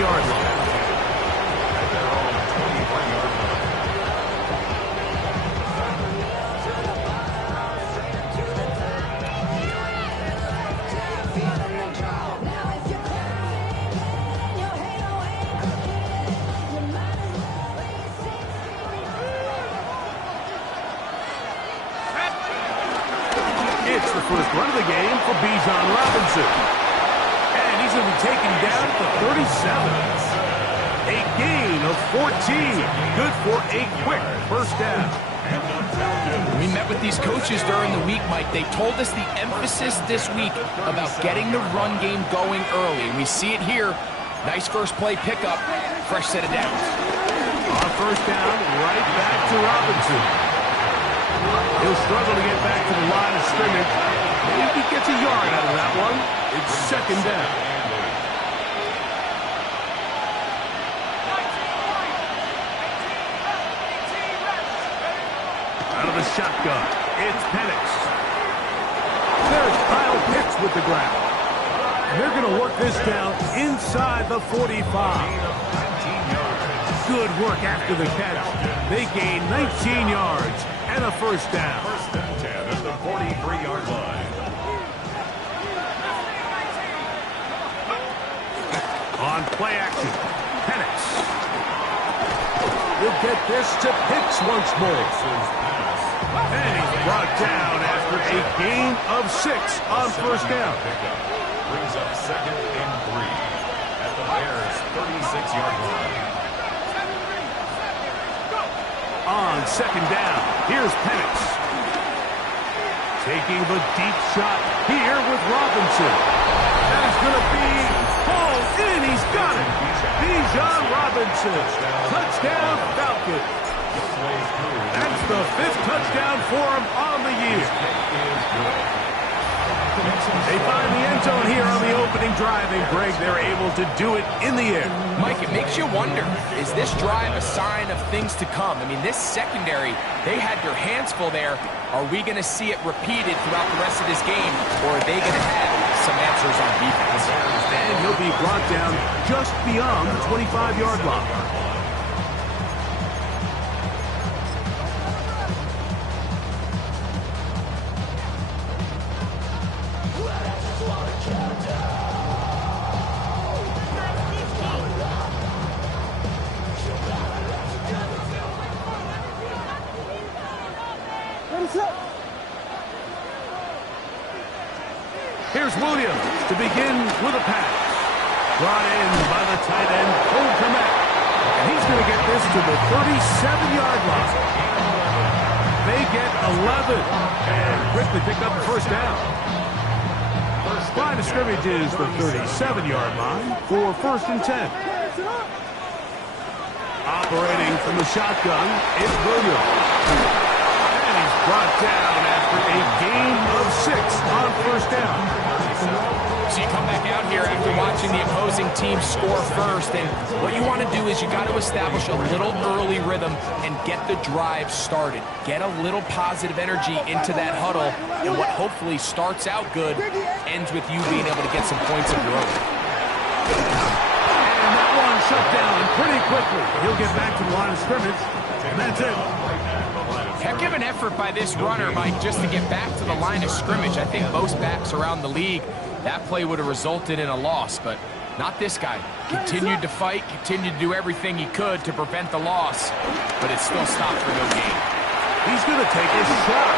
20-yard line. At their own 21-yard line. It's the first run of the game for Bijan Robinson. And he's going to be taken down at the 37. A gain of 14. Good for a quick first down. We met with these coaches during the week, Mike. They told us the emphasis this week about getting the run game going early. And we see it here. Nice first play pickup. Fresh set of downs. On first down, right back to Robinson. He'll struggle to get back to the line of scrimmage. Maybe he gets a yard out of that one. It's second down. Out of the shotgun, it's Penix. There's Kyle Pitts with the grab. And they're going to work this down inside the 45. Good work after the catch. They gain 19 yards and a first down. First and 10 at the 43-yard line. On play action, Penix. He'll get this to Pitts once more. And he's brought down after a gain of 6 on first down. Brings up second and 3 at the Bears' 36-yard line. On second down, here's Penix. Taking the deep shot here with Robinson. That is going to be hauled in. He's got it. Bijan Robinson. Touchdown, Falcons. That's the 5th touchdown for him on the year. They find the end zone here on the opening drive, and Greg, they're able to do it in the air. Mike, it makes you wonder, is this drive a sign of things to come? I mean, this secondary, they had their hands full there. Are we going to see it repeated throughout the rest of this game, or are they going to have some answers on defense? And he'll be brought down just beyond the 25-yard line. Here's Williams to begin with a pass. Brought in by the tight end, Cole Kmet. And he's going to get this to the 37-yard line. They get 11 and quickly pick up the first down. Line of scrimmage is the 37-yard line for first and 10. Operating from the shotgun, it's Williams. And he's brought down after a gain of 6 on first down. So you come back out here after watching the opposing team score first, and what you want to do is you got to establish a little early rhythm and get the drive started. Get a little positive energy into that huddle, and what hopefully starts out good ends with you being able to get some points of your own. And that one shut down pretty quickly. He'll get back to the line of scrimmage, and that's it. Heck of an effort by this runner, Mike, just to get back to the line of scrimmage. I think most backs around the league, that play would have resulted in a loss, but not this guy. Continued to fight, continued to do everything he could to prevent the loss, but it still stopped for no gain. He's going to take his shot.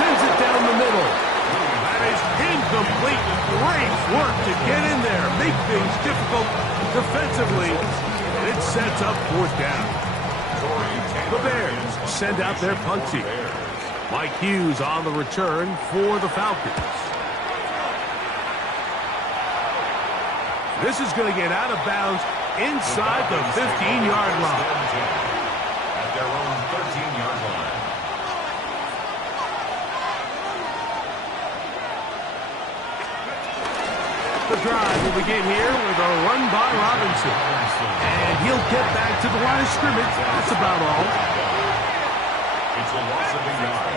Sends it down the middle. That is incomplete. Great work to get in there. Make things difficult defensively. It sets up fourth down. The Bears send out their punt team. Mike Hughes on the return for the Falcons. This is going to get out of bounds inside the 15-yard line. At their own 13-yard line. The drive will begin here with a run by Robinson. And he'll get back to the line of scrimmage. That's about all. It's a loss of a yard.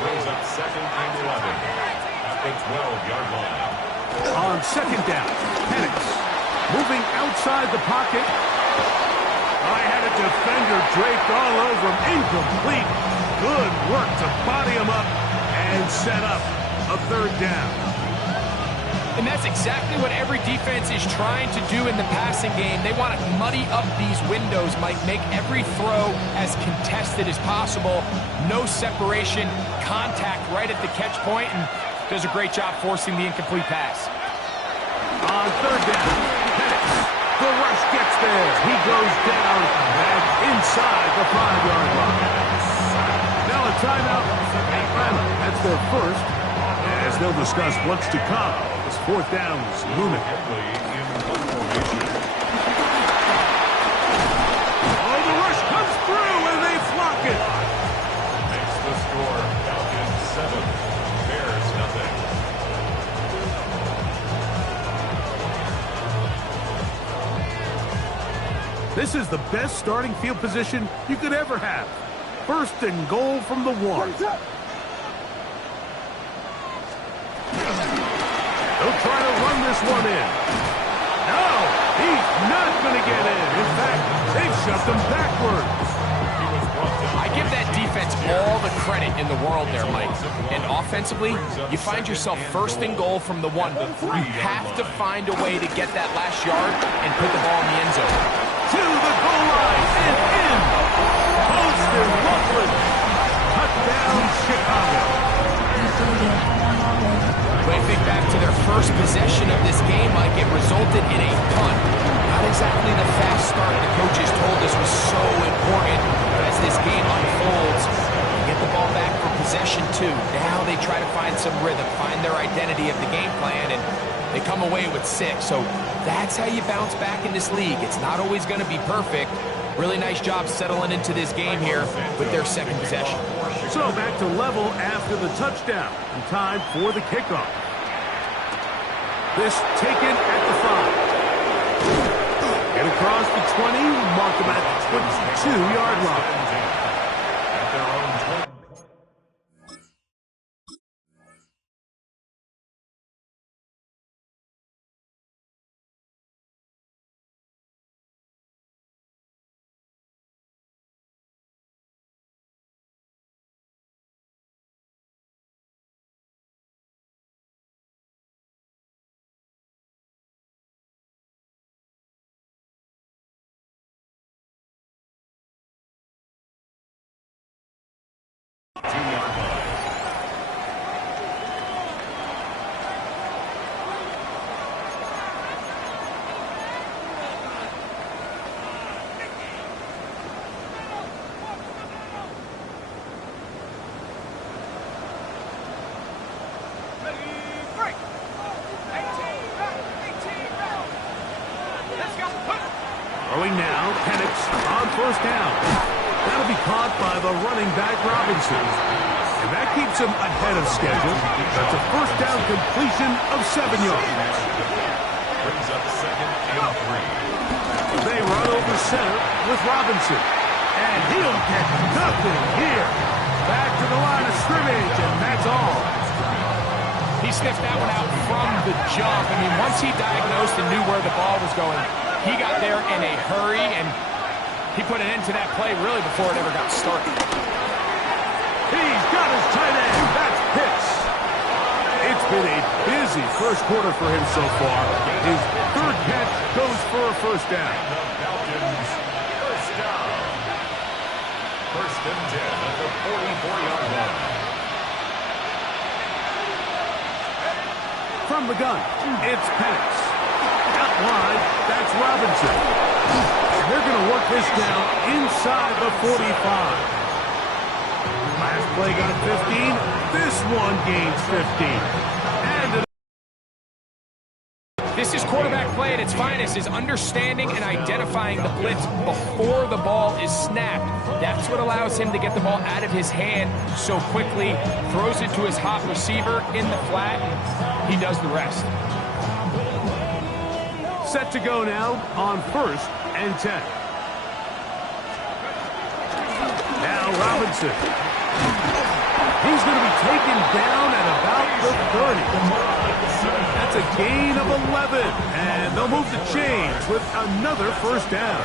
Brings up second and 11 at the 12-yard line. On second down, Penix moving outside the pocket. I had a defender draped all over him. Incomplete. Good work to body him up and set up a third down. And that's exactly what every defense is trying to do in the passing game. They want to muddy up these windows, Mike, make every throw as contested as possible. No separation, contact right at the catch point, and does a great job forcing the incomplete pass. On third down, Penix. The rush gets there. He goes down back inside the 5-yard line. Now a timeout. Atlanta, that's their first, as they'll discuss what's to come. This fourth down is looming. Oh, the rush comes through, and they block it. Makes the score Falcons 7, Bears nothing. This is the best starting field position you could ever have. First and goal from the 1. They'll try to run this one in. No, he's not going to get in. In fact, they've shoved him backwards. I give that defense all the credit in the world there, Mike. And offensively, you find yourself first and goal from the 1. You have to find a way to get that last yard and put the ball in the end zone. To the goal line and in. Posted Loveland. Touchdown, Chicago. When you think back to their first possession of this game, Mike, it resulted in a punt. Not exactly the fast start the coaches told us was so important, but as this game unfolds, they get the ball back for possession 2. Now they try to find some rhythm, find their identity of the game plan, and they come away with 6. So that's how you bounce back in this league. It's not always going to be perfect. Really nice job settling into this game here with their second possession. So back to level after the touchdown. And time for the kickoff. This taken at the 5. Get across the 20, mark them at the 22-yard line. At their own 20. Throwing now, Penix on first down. That'll be caught by the running back Robinson. And that keeps him ahead of schedule. That's a first down completion of 7 yards. Brings up second and 3. They run over center with Robinson. And he'll get nothing here. Back to the line of scrimmage, and that's all. He sniffed that one out from the jump. I mean, once he diagnosed and knew where the ball was going, he got there in a hurry, and he put an end to that play really before it ever got started. He's got his tight end. That's Pitts. It's been a busy first quarter for him so far. His third catch goes for a first down. The Falcons first down. First and 10 at the 44-yard line. From the gun, it's Penix. Out wide, that's Robinson. And they're going to work this down inside the 45. Last play got 15. This one gains 15. And this is quarterback play at its finest, is understanding and identifying the blitz before the ball is snapped. That's what allows him to get the ball out of his hand so quickly, throws it to his hot receiver in the flat, and he does the rest. set to go now on first and 10. Now Robinson. He's going to be taken down at about the 30. That's That's a gain of 11, and they'll move the chains with another first down.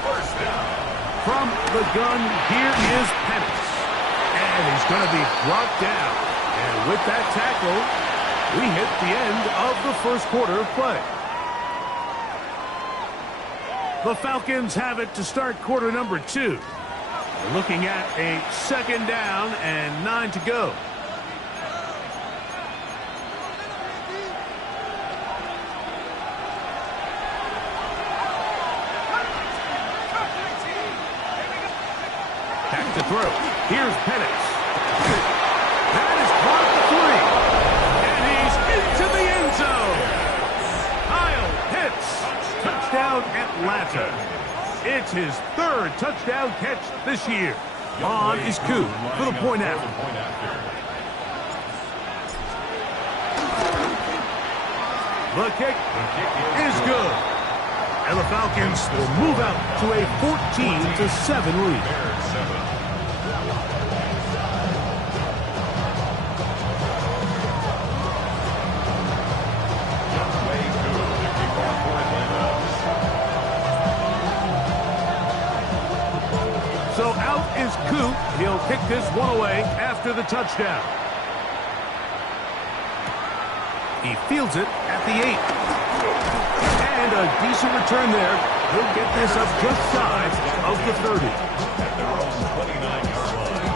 First down. From the gun, here is Penix. And he's going to be brought down. And with that tackle, we hit the end of the first quarter of play. The Falcons have it to start quarter number 2. We're looking at a second down and 9 to go. Back to throw. Here's Penix. That is caught the 3. And he's into the end zone. Kyle Pitts. Touchdown Atlanta. It's his 3rd touchdown catch this year. On is Coop for the point after. The kick is good. And the Falcons will move out to a 14-7 lead. So out is Coop. He'll kick this one away after the touchdown. He fields it at the 8. And a decent return there. He'll get this up just shy of the 30. At their own 29-yard line.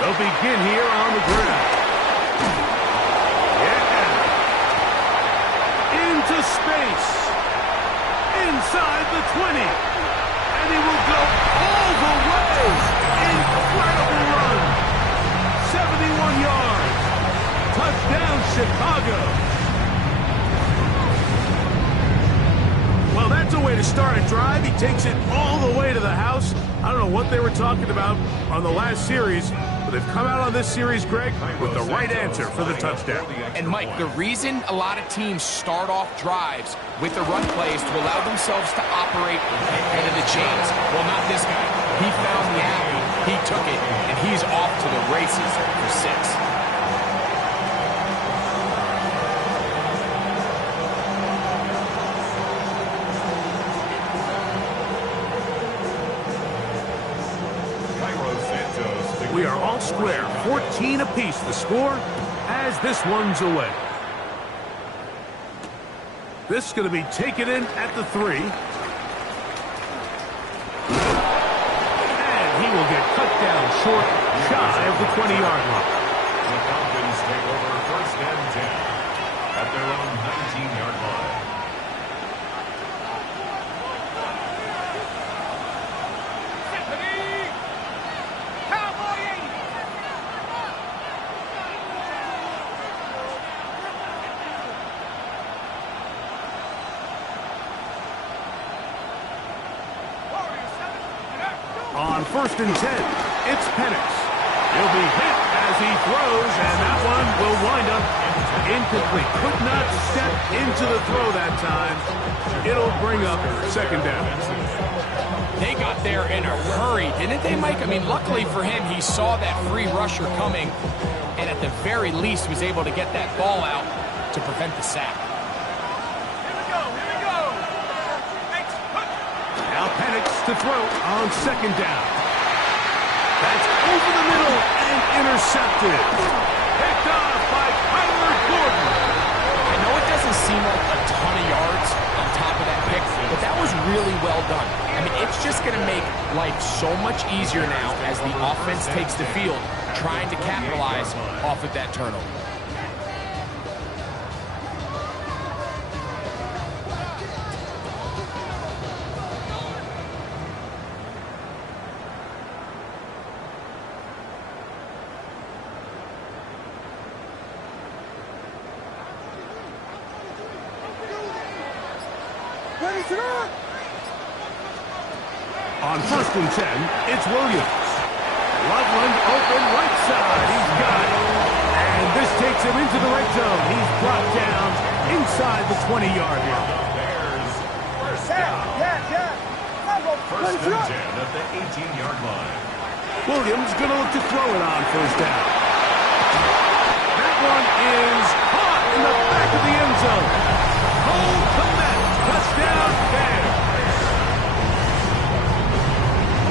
They'll begin here on the ground. Yeah. Into space. Inside the 20. And he will go all the way. Incredible run. 71 yards. Touchdown, Chicago. Well, that's a way to start a drive. He takes it all the way to the house. I don't know what they were talking about on the last series, but they've come out on this series, Greg, with the right answer for the touchdown. And, Mike, the reason a lot of teams start off drives with the run plays to allow themselves to operate ahead of the chains. Well, not this guy. He found the alley, he took it, and he's off to the races for 6. We are all square, 14 apiece the score as this one's away. This is going to be taken in at the 3. And he will get cut down short, shy of the 20-yard line. The Falcons take over first and 10 at their own 19-yard line. On first and 10, it's Penix. He'll be hit as he throws, and that one will wind up incomplete. Could not step into the throw that time. It'll bring up second down. They got there in a hurry, didn't they, Mike? I mean, luckily for him, he saw that free rusher coming, and at the very least was able to get that ball out to prevent the sack. Now Penix to throw on second down. That's over the middle and intercepted. Picked off by Kyler Gordon. I know it doesn't seem like a ton of yards on top of that pick, but that was really well done. I mean, it's just going to make life so much easier now as the offense takes the field, trying to capitalize off of that turnover. On 1st and 10, it's Williams. Loveland open right side. He's got it. And this takes him into the red zone. He's brought down inside the 20-yard line. Bears, first down. First and 10 at the 18-yard line. Williams going to look to throw it on 1st down. That one is caught in the back of the end zone. Hold commit. Touchdown, Bears.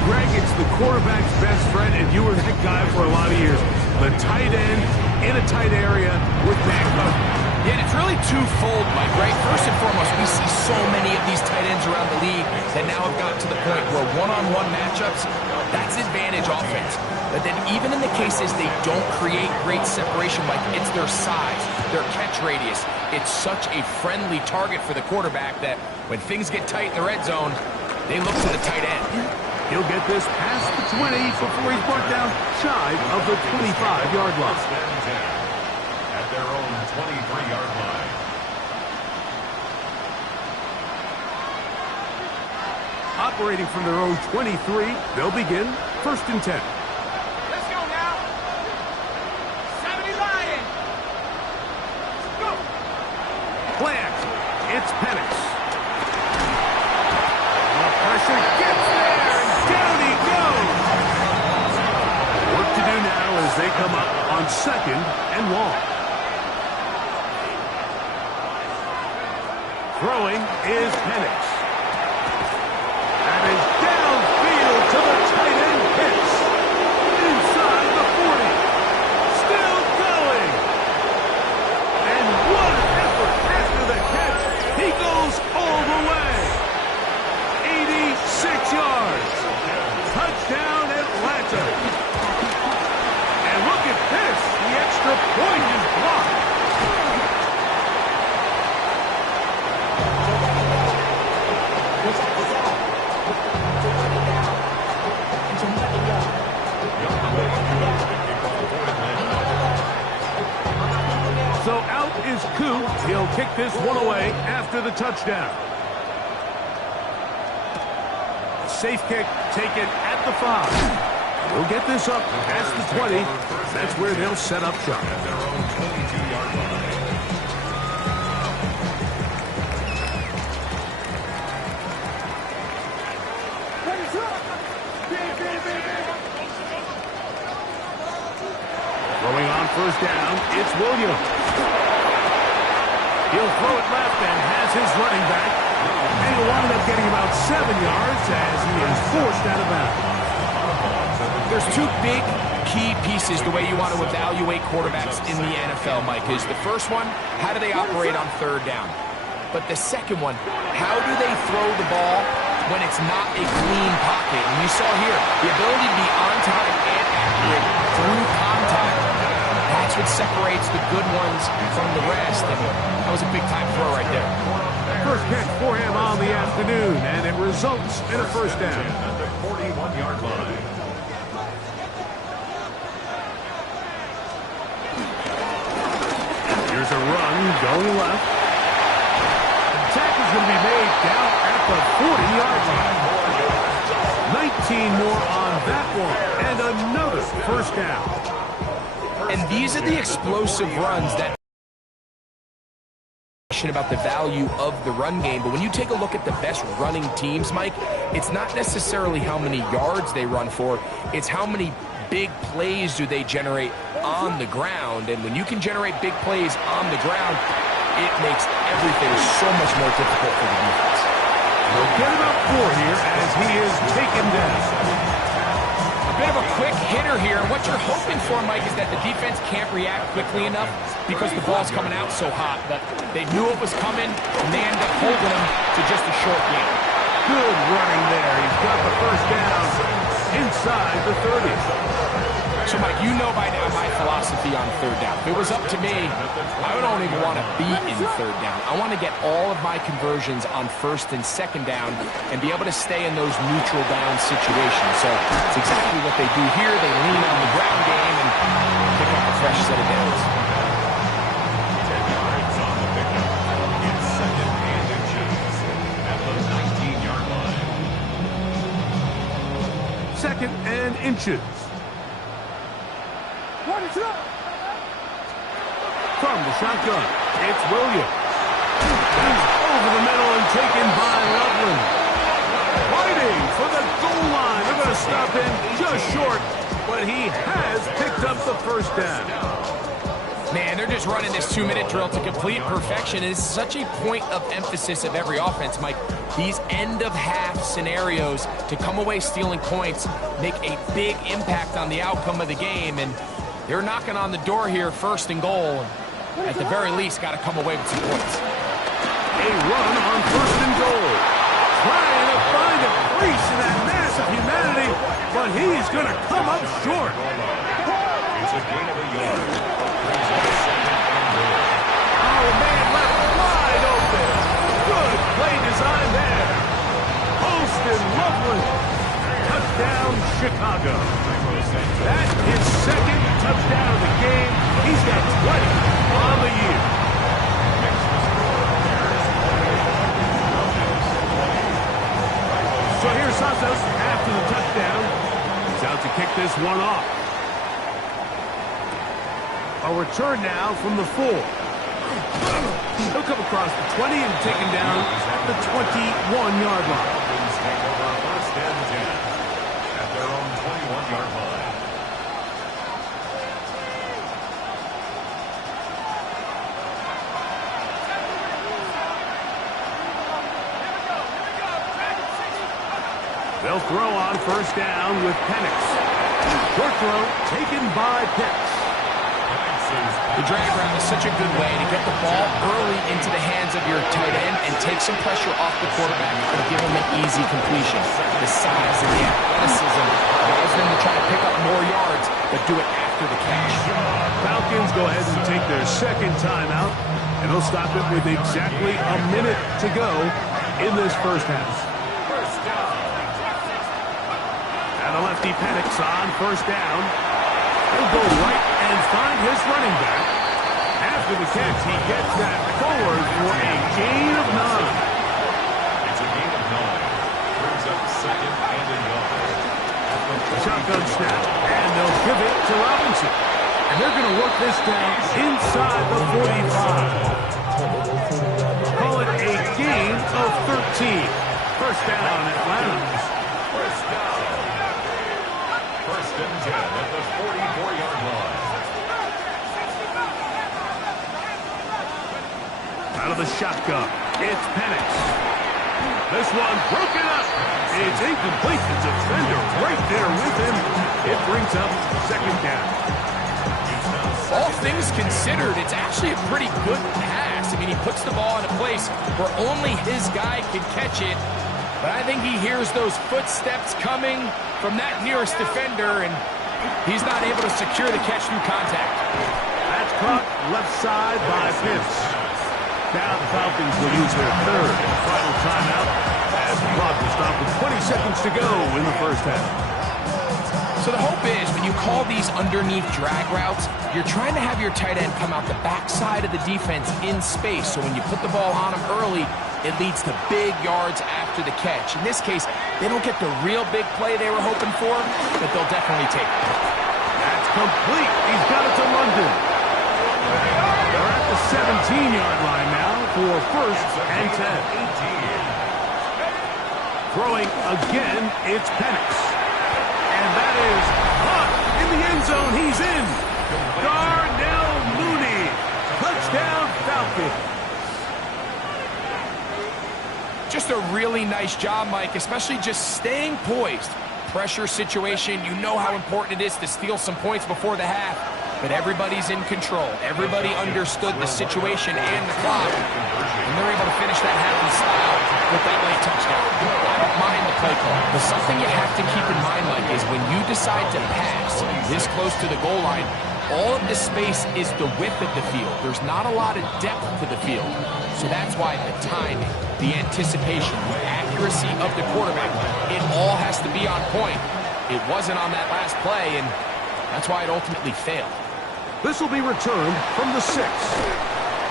Greg, it's the quarterback's best friend, and you were that guy for a lot of years. The tight end in a tight area with man coverage. Yeah, and it's really twofold, Mike, right? First and foremost, we see so many of these tight ends around the league that now have gotten to the point where one-on-one matchups, that's advantage offense. But then even in the cases they don't create great separation, Mike, it's their size, their catch radius. It's such a friendly target for the quarterback that when things get tight in the red zone, they look to the tight end. He'll get this past the 20 before he's brought down shy of the 25-yard line. At their own 23-yard line. Operating from their own 23, they'll begin 1st and 10. Let's go now. 70 Lion. Go. Play action. It's Penix. The pressure gets there, and down he goes. Work to do now as they come up on 2nd and long. Throwing is Penix. That is downfield to the tight end Pitts. Inside the 40. Still going. And what an effort after the catch. He goes all the way. 86 yards. Touchdown Atlanta. And look at this. The extra point is blocked. So out is Coop. He'll kick this one away after the touchdown. Safe kick taken at the 5. He'll get this up past the 20. That's where they'll set up shop. At their own 22-yard line. Throwing on 1st down, it's Williams. He'll throw it left and has his running back. And he'll wind up getting about 7 yards as he is forced out of bounds. There's two big key pieces the way you want to evaluate quarterbacks in the NFL, Mike, is the first one, how do they operate on 3rd down? But the second one, how do they throw the ball when it's not a clean pocket? And you saw here, the ability to be on time and accurate through contact. That's what separates the good ones from the rest. And that was a big-time throw right there. First catch for him on the afternoon, and it results in a 1st down. At the 41-yard line. Here's a run going left. The tackle is going to be made down at the 40-yard line. 19 more on that one, and another 1st down. And these are the explosive runs that about the value of the run game, but when you take a look at the best running teams, Mike, it's not necessarily how many yards they run for, it's how many big plays do they generate on the ground. And when you can generate big plays on the ground, it makes everything so much more difficult for the defense. They'll get about 4 here as he is taken down. Bit of a quick hitter here. What you're hoping for, Mike, is that the defense can't react quickly enough because the ball's coming out so hot. But they knew it was coming, and they ended up holding him to just a short game. Good running there. He's got the 1st down inside the 30. So, Mike, you know by now my philosophy on 3rd down. If it was up to me, I don't even want to be in 3rd down. I want to get all of my conversions on 1st and 2nd down and be able to stay in those neutral down situations. So it's exactly what they do here. They lean on the ground game and pick up a fresh set of downs. 10 yards on the pickup. It's 2nd and inches at the 19-yard line. 2nd and inches. From the shotgun, it's Williams. He's over the middle and taken by Loveland. Fighting for the goal line. They're going to stop him just short, but he has picked up the first down. Man, they're just running this 2-minute drill to complete perfection. It's such a point of emphasis of every offense, Mike. These end-of-half scenarios to come away stealing points make a big impact on the outcome of the game, and they're knocking on the door here, 1st and goal. At the very least, got to come away with some points. A run on 1st and goal. Trying to find a crease in that mass of humanity, but he's going to come up short. It's a gain of a yard. Oh, man, left wide open. Good play design there. Post and Loveland. Touchdown, Chicago. That's his 2nd touchdown of the game. He's got 20 on the year. So here's Santos after the touchdown. He's out to kick this one off. A return now from the 4. He'll come across the 20 and take him down at the 21-yard line. Take over 1st and 10 at their own 21-yard line. They'll throw on 1st down with Penix. Short throw taken by Pitts. The drag route is such a good way to get the ball early into the hands of your tight end and take some pressure off the quarterback and give him an easy completion. The size and the athleticism allows them to try to pick up more yards, but do it after the catch. Falcons go ahead and take their 2nd timeout, and they'll stop it with exactly a minute to go in this 1st half. And a lefty Penix on 1st down. He'll go right and find his running back. After the catch, he gets that forward for a gain of 9. It's a gain of 9. Brings up 2nd and a yard. Shotgun snap, and they'll give it to Robinson. And they're going to work this down inside the 45. Call it a gain of 13. 1st down, Atlanta. 1st and 10 at the 44-yard line. Out of the shotgun, it's Penix. This one broken up. It's incomplete. The defender right there with him. It brings up 2nd down. All things considered, it's actually a pretty good pass. I mean, he puts the ball in a place where only his guy can catch it. But I think he hears those footsteps coming from that nearest defender, and he's not able to secure the catch through contact. That's caught left side by Pitts. Now the Falcons will use their 3rd and final timeout as the clock will stop with 20 seconds to go in the 1st half. So the hope is when you call these underneath drag routes, you're trying to have your tight end come out the backside of the defense in space. So when you put the ball on him early, it leads to big yards after the catch. In this case, they don't get the real big play they were hoping for, but they'll definitely take it. That's complete. He's got it to London. They're at the 17-yard line now for 1st and 10. Throwing again, it's Penix. And that is caught in the end zone. He's in. Darnell Mooney. Touchdown, Falcons. Just a really nice job, Mike, especially just staying poised. Pressure situation, you know how important it is to steal some points before the half, but everybody's in control. Everybody understood the situation and the clock, and they're able to finish that half in style with that late touchdown. I don't mind the play call, but something you have to keep in mind, Mike, is when you decide to pass this close to the goal line, all of the space is the width of the field. There's not a lot of depth to the field. So that's why the timing, the anticipation, the accuracy of the quarterback, it all has to be on point. It wasn't on that last play, and that's why it ultimately failed. This will be returned from the 6.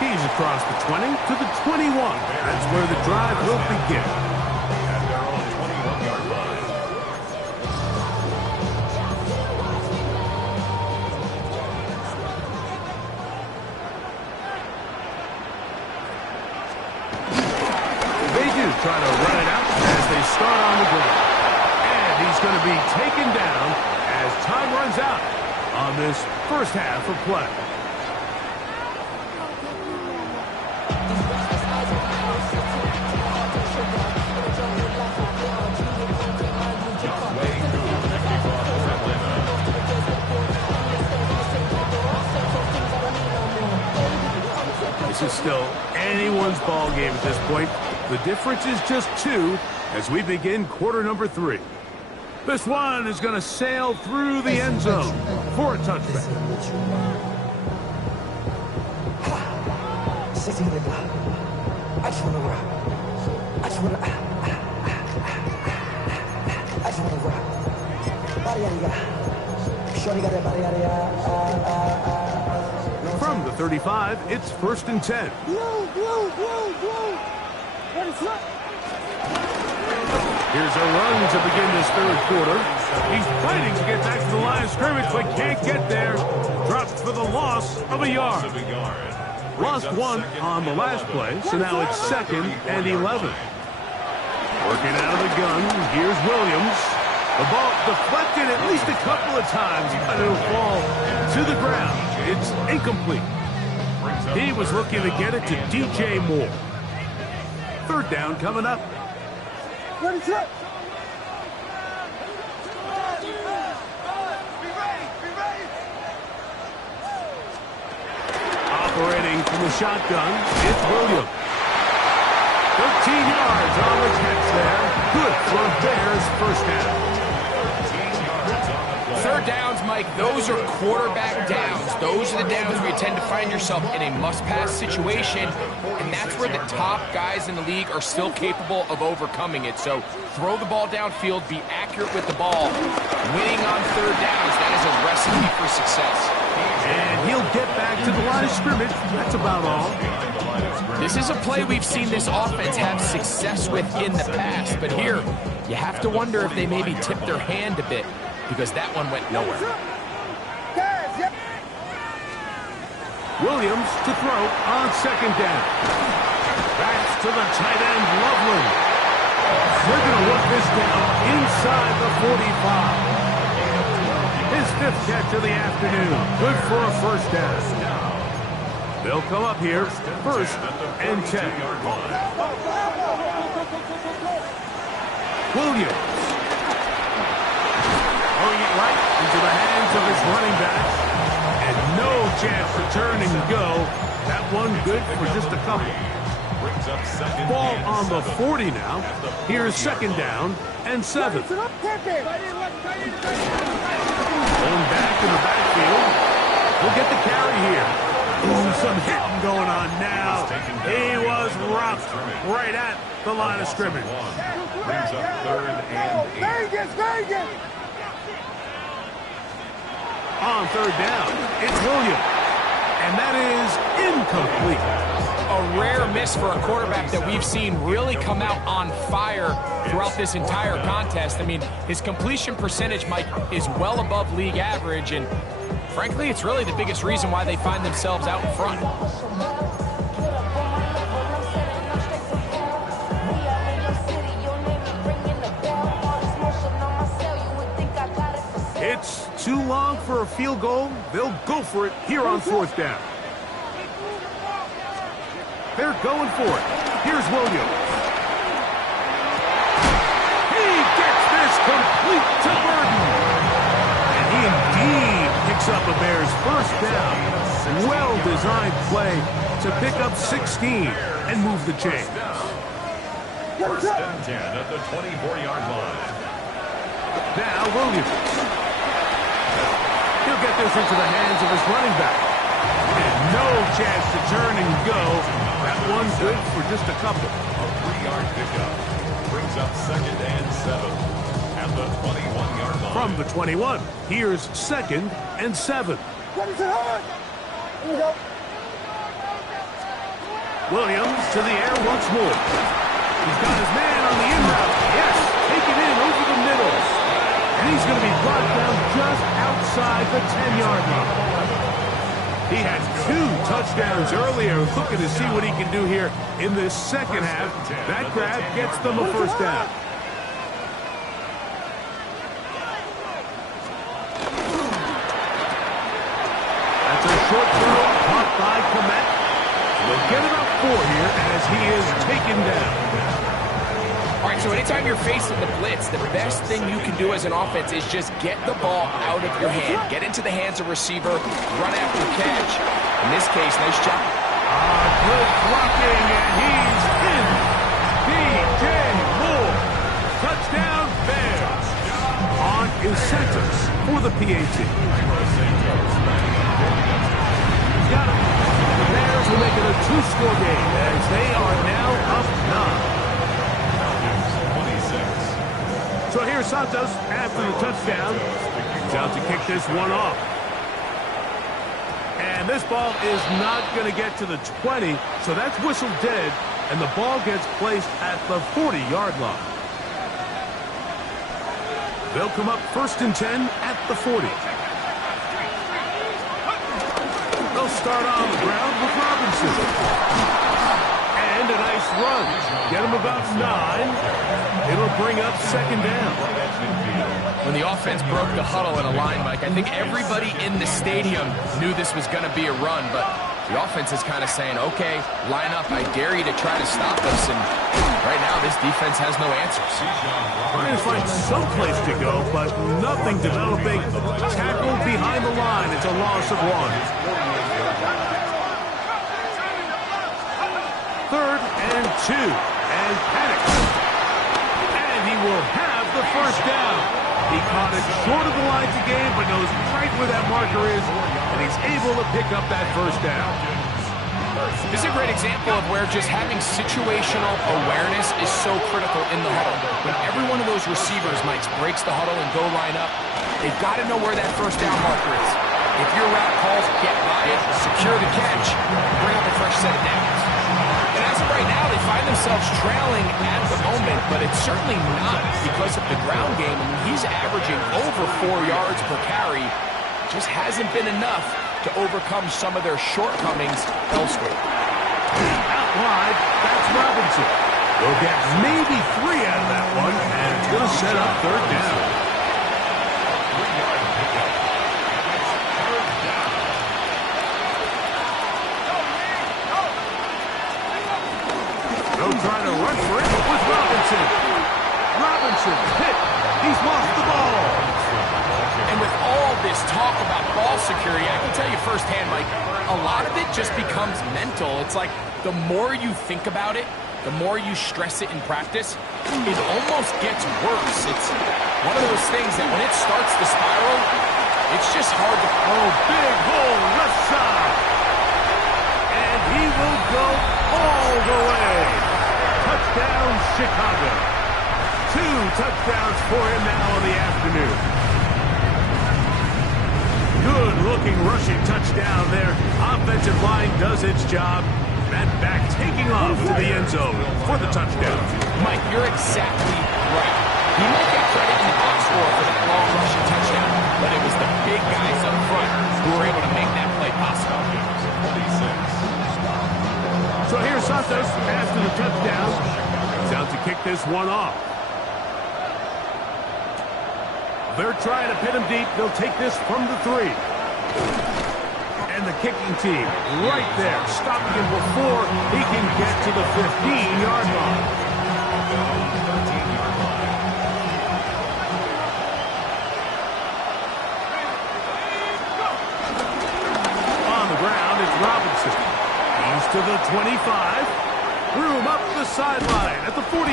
He's across the 20 to the 21. That's where the drive will begin. At their own 21-yard line. is going to be taken down as time runs out on this first half of play. This is still anyone's ball game at this point. The difference is just 2 as we begin quarter number 3. This one is going to sail through the end zone for a touchback. I just want to rock. I just want to rock. From the 35, it's 1st and 10. Here's a run to begin this third quarter. He's fighting to get back to the line of scrimmage, but can't get there. Dropped for the loss of a yard. Lost 1 on the last play, so now it's 2nd and 11. Working out of the gun, here's Williams. The ball deflected at least a couple of times, but it'll fall to the ground. It's incomplete. He was looking to get it to DJ Moore. Third down coming up. Operating from the shotgun, it's Williams. 13 yards on the catch there. Good for Bears first down. Third downs, Mike, those are quarterback downs. Those are the downs where you tend to find yourself in a must-pass situation, and that's where the top guys in the league are still capable of overcoming it. So throw the ball downfield, be accurate with the ball. Winning on third downs, that is a recipe for success. And he'll get back to the line of scrimmage. That's about all. This is a play we've seen this offense have success with in the past, but here, you have to wonder if they maybe tipped their hand a bit, because that one went nowhere. Williams to throw on second down. Backs to the tight end, Loveland. They're going to work this down inside the 45. His 5th catch of the afternoon. Good for a first down. They'll come up here, 1st and 10. Williams. Throwing it right into the hands of his running back. And no chance to turn and go. That one good for just a couple. Ball on the 40 now. Here's 2nd down and 7. Going back in the backfield. We'll get the carry here. Ooh, some hitting going on now. He was roughed right at the line of scrimmage. Brings up 3rd and 8. Vegas! On third down, it's Williams. And that is incomplete. A rare miss for a quarterback that we've seen really come out on fire throughout this entire contest. I mean, his completion percentage, Mike, is well above league average, and frankly, it's really the biggest reason why they find themselves out in front. It's too long for a field goal. They'll go for it here on 4th down. They're going for it. Here's Williams. He gets this complete to Burton. And he indeed picks up a Bears first down. Well-designed play to pick up 16 and move the chains. 1st and 10 at the 24-yard line. Now Williams. He'll get this into the hands of his running back. And no chance to turn and go. That one good for just a couple. A 3-yard pickup. Brings up 2nd and 7 at the 21-yard line. From the 21, here's 2nd and 7. Williams to the air once more. He's got his man on the in route. Yes, taken in over the middle. And he's going to be brought down just outside the 10-yard line. He had 2 touchdowns earlier, looking to see what he can do here in this second half. That grab gets them a first down. short throw caught by Komet. We'll get about 4 here as he is taken down. All right, so anytime you're facing the blitz, the best thing you can do as an offense is just get the ball out of your hand. Get into the hands of receiver, run after catch. In this case, nice job. Good blocking, and he's in. DJ Moore. Touchdown, Bears. On is Santos for the PAT. Got him. The Bears will make it a 2-score game as they are now up 9. So here's Santos after the touchdown. He's out to kick this one off. And this ball is not going to get to the 20, so that's whistled dead, and the ball gets placed at the 40-yard line. They'll come up 1st and 10 at the 40. They'll start on the ground with Robinson. And a nice run. Get him about 9. It'll bring up 2nd down. When the offense broke the huddle in a line, Mike, I think everybody in the stadium knew this was going to be a run, but the offense is kind of saying, okay, line up, I dare you to try to stop us, and right now this defense has no answers. Trying to find some place to go, but nothing developing. Tackled behind the line. It's a loss of 1. 3rd and 2, and Paddock. And he will have the 1st down. He caught it short of the line to gain, but knows right where that marker is, and he's able to pick up that 1st down. This is a great example of where just having situational awareness is so critical in the huddle. When every one of those receivers, Mike, breaks the huddle and go line up, they've got to know where that 1st down marker is. If your route calls, get by it, secure the catch, bring up a fresh set of downs. And as of right now, they find themselves trailing at the moment, but it's certainly not because of the ground game. I mean, he's averaging over 4 yards per carry. Just hasn't been enough to overcome some of their shortcomings elsewhere. Out wide, that's Robinson. They'll get maybe 3 out of that one, and it's going to set up 3rd down. They'll try to run for it with Robinson. Robinson hit. He's lost the ball. And with all this talk about ball security, I can tell you firsthand, Mike, a lot of it just becomes mental. It's like the more you think about it, the more you stress it in practice, it almost gets worse. It's one of those things that when it starts to spiral, it's just hard to... Oh, big hole left side. And he will go all the way. Touchdown, Chicago. 2 touchdowns for him now in the afternoon. Good-looking rushing touchdown there. Offensive line does its job. That back taking off to the end zone for the touchdown. Mike, you're exactly right. He might get credit in the box score for that long rushing touchdown, but it was the big guys up front who were able to make that play possible. So here's Santos after the touchdown. He's out to kick this one off. They're trying to pin him deep. They'll take this from the 3. And the kicking team right there, stopping him before he can get to the 15-yard line. On the ground, it's Robinson. He's to the 25. Threw him up the sideline at the 45.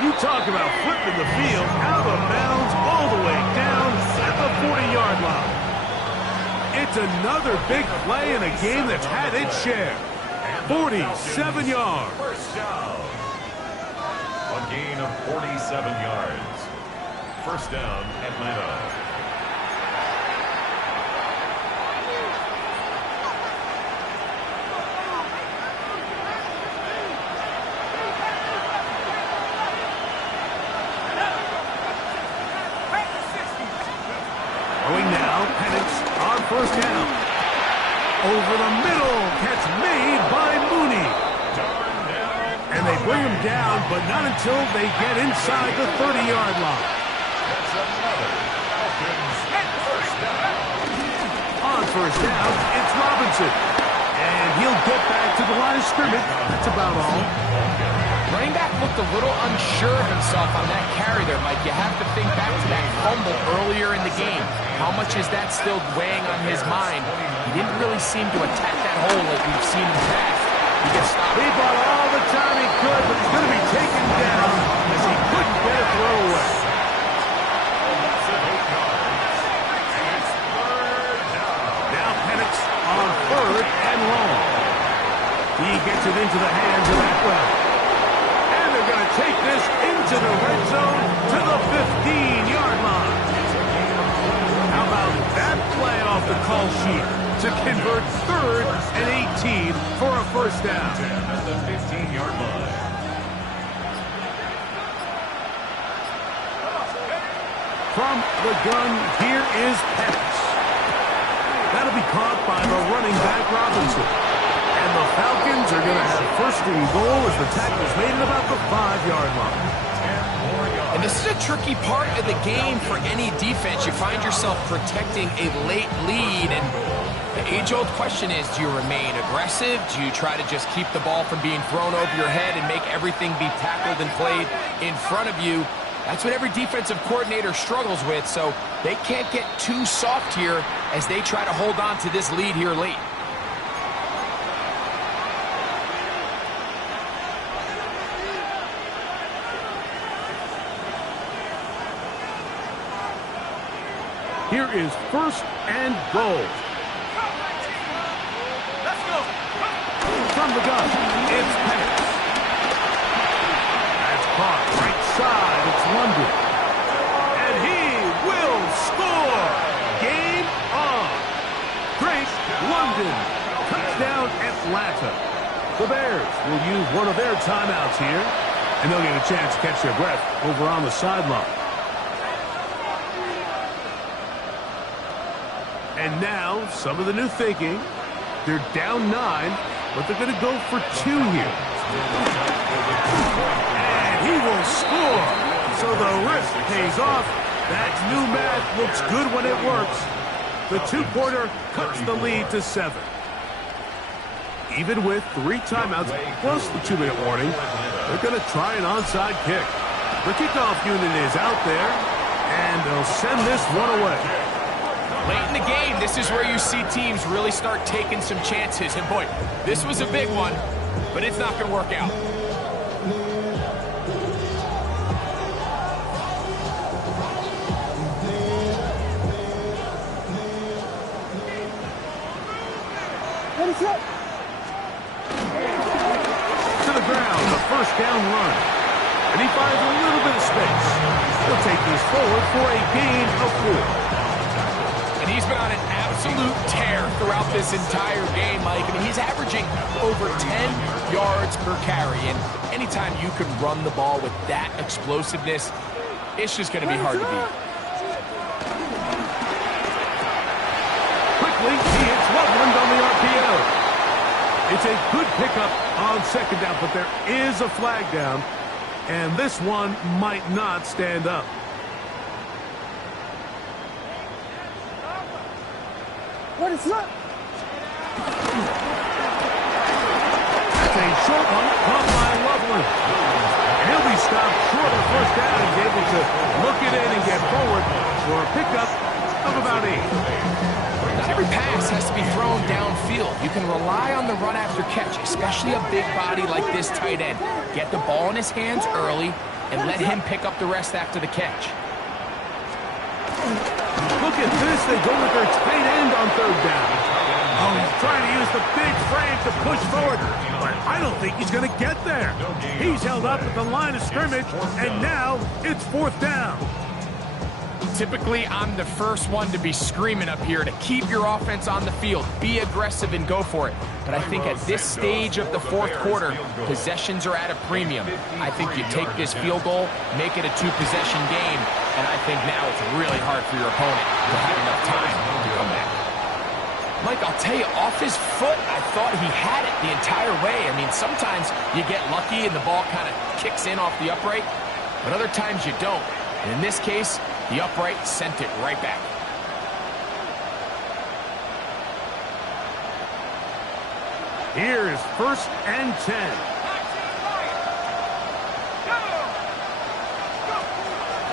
You talk about flipping the field out of bounds all the way down at the 40-yard line. It's another big play in a game that's had its share. 47 yards. 1st down. A gain of 47 yards. 1st down, Atlanta. Going now, Penix on 1st down. Over the middle, catch made by Mooney. And they bring him down, but not until they get inside the 30-yard line. That's another Falcons 1st down. On first down, it's Robinson. And he'll get back to the line of scrimmage. That's about all. Running back looked a little unsure of himself on that carry there, Mike. You have to think back to that fumble earlier in the game. How much is that still weighing on his mind? He didn't really seem to attack that hole like we've seen in the past. He gets stopped. He bought all the time he could, but he's going to be taken down as he couldn't get a throw away. Now Penix on 3rd and long. He gets it into the hands of Atwell. And they're going to take this into the red zone to the 15-yard line. How about that play off the call sheet to convert 3rd and 18 for a first down? At the 15-yard line. From the gun, here is Penix. That'll be caught by the running back, Robinson. And the Falcons are going to have 1st and goal as the tackle's made at about the 5-yard line. And this is a tricky part of the game for any defense. You find yourself protecting a late lead, and the age-old question is, do you remain aggressive? Do you try to just keep the ball from being thrown over your head and make everything be tackled and played in front of you? That's what every defensive coordinator struggles with, so they can't get too soft here as they try to hold on to this lead here late. Here is 1st and goal. Let's go. From the gun, it's Penix. That's caught right side. It's London. And he will score. Game on. Drake London. Touchdown Atlanta. The Bears will use one of their timeouts here, and they'll get a chance to catch their breath over on the sideline. And now, some of the new thinking. They're down 9, but they're going to go for 2 here. And he will score. So the risk pays off. That new math looks good when it works. The 2-quarter cuts the lead to 7. Even with 3 timeouts plus the 2-minute warning, they're going to try an onside kick. The kickoff unit is out there, and they'll send this one away. Late in the game, this is where you see teams really start taking some chances. And boy, this was a big one, but it's not going to work out. To the ground, the 1st down run. And he finds a little bit of space. He'll take this forward for a gain of 4. He's been on an absolute tear throughout this entire game, Mike. I mean, he's averaging over 10 yards per carry. And anytime you can run the ball with that explosiveness, it's just going to be hard to beat. Quickly, he hits Loveland on the RPO. It's a good pickup on 2nd down, but there is a flag down. And this one might not stand up. What is up? That's a short one, caught by Loveland. And he'll be stopped short of 1st down and be able to look it in and get forward for a pickup of about 8. Not every pass has to be thrown downfield. You can rely on the run after catch, especially a big body like this tight end. Get the ball in his hands early and let him pick up the rest after the catch. Look at this. They go with their tight end on 3rd down. Oh, he's trying to use the big frame to push forward, but I don't think he's going to get there. He's held up at the line of scrimmage, and now it's 4th down. Typically, I'm the first one to be screaming up here to keep your offense on the field, be aggressive and go for it. But I think at this stage of the 4th quarter, possessions are at a premium. I think you take this field goal, make it a 2-possession game, and I think now it's really hard for your opponent to have enough time to come back. Mike, I'll tell you, off his foot, I thought he had it the entire way. I mean, sometimes you get lucky and the ball kind of kicks in off the upright, but other times you don't. And in this case, the upright sent it right back. Here's 1st and 10.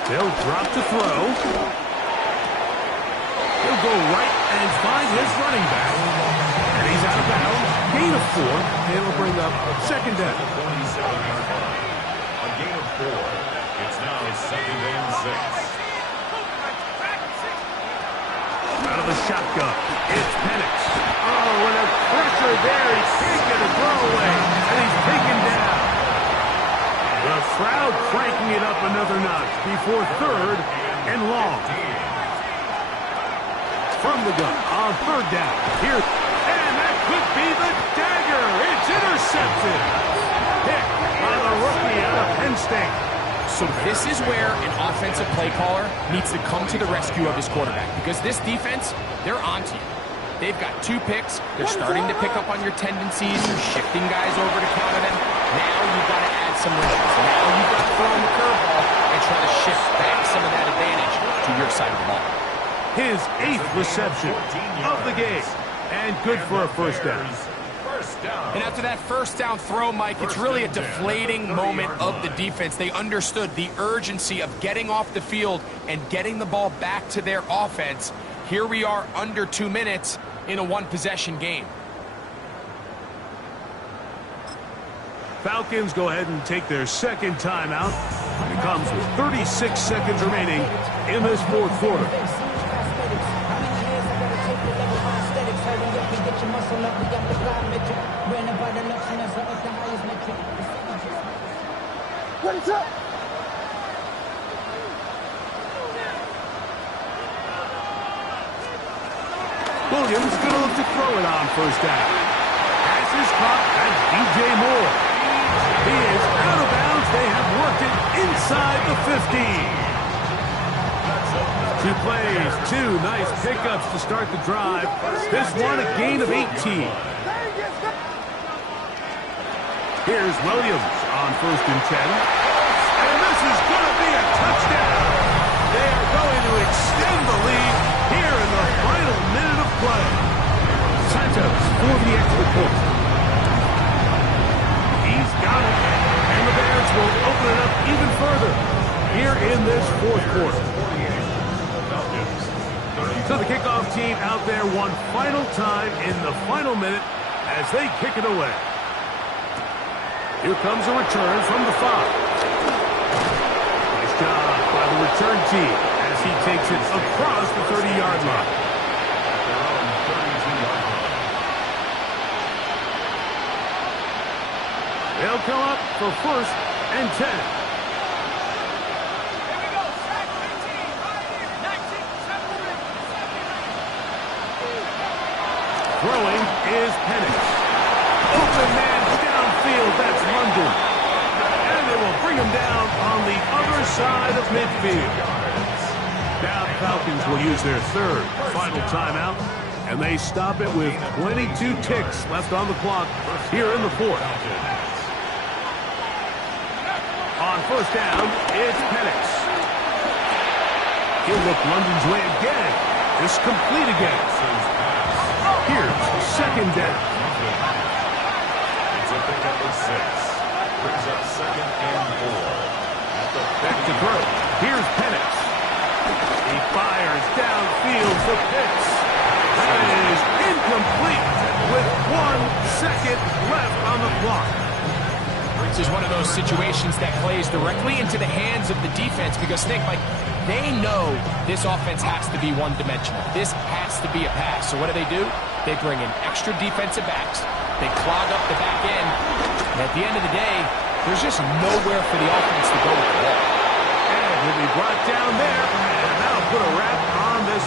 They'll drop to throw. He'll go right and find his running back. And he's out of bounds. Gain of 4. It'll bring up 2nd down. 27-yard line. A gain of 4. It's now 2nd and 6. Out of the shotgun. It's Penix. Oh, and a pressure there. He can't get a throwaway. And he's taken down. The crowd cranking it up another notch before 3rd and long. From the gun on 3rd down. Here. And that could be the dagger. It's intercepted. Picked by the rookie out of Penn State. So this is where an offensive play caller needs to come to the rescue of his quarterback, because this defense, they're onto you. They've got 2 picks. They're starting to pick up on your tendencies. They're shifting guys over to counter them. Now you've got to add some wrinkles. Now you've got to throw in the curveball and try to shift back some of that advantage to your side of the ball. His 8th reception of the game. And good for a 1st down. And after that 1st down throw, Mike, it's really a deflating moment of the defense. They understood the urgency of getting off the field and getting the ball back to their offense. Here we are under 2 minutes in a 1-possession game. Falcons go ahead and take their 2nd timeout. It comes with 36 seconds remaining in this 4th quarter. What's up? Williams going to look to throw it on 1st down. Pass is caught at DJ Moore. He is out of bounds. They have worked it inside the 50. 2 plays, 2 nice pickups to start the drive. This one a gain of 18. Here's Williams on 1st and 10. And this is going to be a touchdown. They are going to extend the lead here in the final minute of play. Santos for the extra point. He's got it. And the Bears will open it up even further here in this 4th quarter. So the kickoff team out there one final time in the final minute as they kick it away. Here comes a return from the 5. Nice job by the return team as he takes it across the 30-yard line. They'll come up for 1st and 10. Throwing is Penix. Open man downfield, that's London. And they will bring him down on the other side of midfield. Now the Falcons will use their 3rd final timeout, and they stop it with 22 ticks left on the clock here in the 4th. On 1st down, it's Penix. He'll look London's way again. It's complete again. Here's 2nd down. It's a pickup of 6. Brings up 2nd and 4. Back to throw. Here's Penix. He fires downfield for Pitts. That is incomplete with 1 second left on the clock. This is one of those situations that plays directly into the hands of the defense, because think, like, they know this offense has to be one-dimensional. This has to be a pass. So what do? They bring in extra defensive backs. They clog up the back end. And at the end of the day, there's just nowhere for the offense to go with the ball. And he'll be brought down there, and that'll put a wrap on this